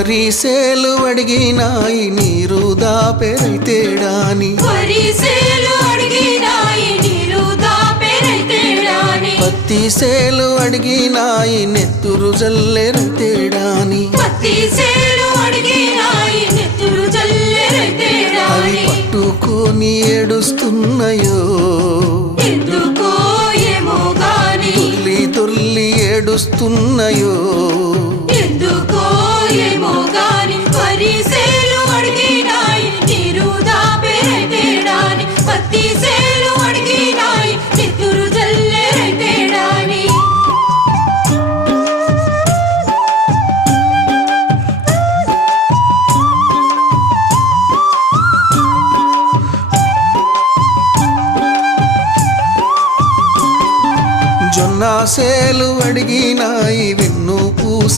వరిసేలు అడిగినాయి నీరు దాపెరైతేడాని పత్తి సేలు అడిగినాయి నెత్తురు జల్లెరైతేడాని అవి పట్టుకొని ఏడుస్తున్నాయో తుల్లి తుల్లి ఏడుస్తున్నాయో జొన్న సేలు అడిగినాయి వెన్ను పూస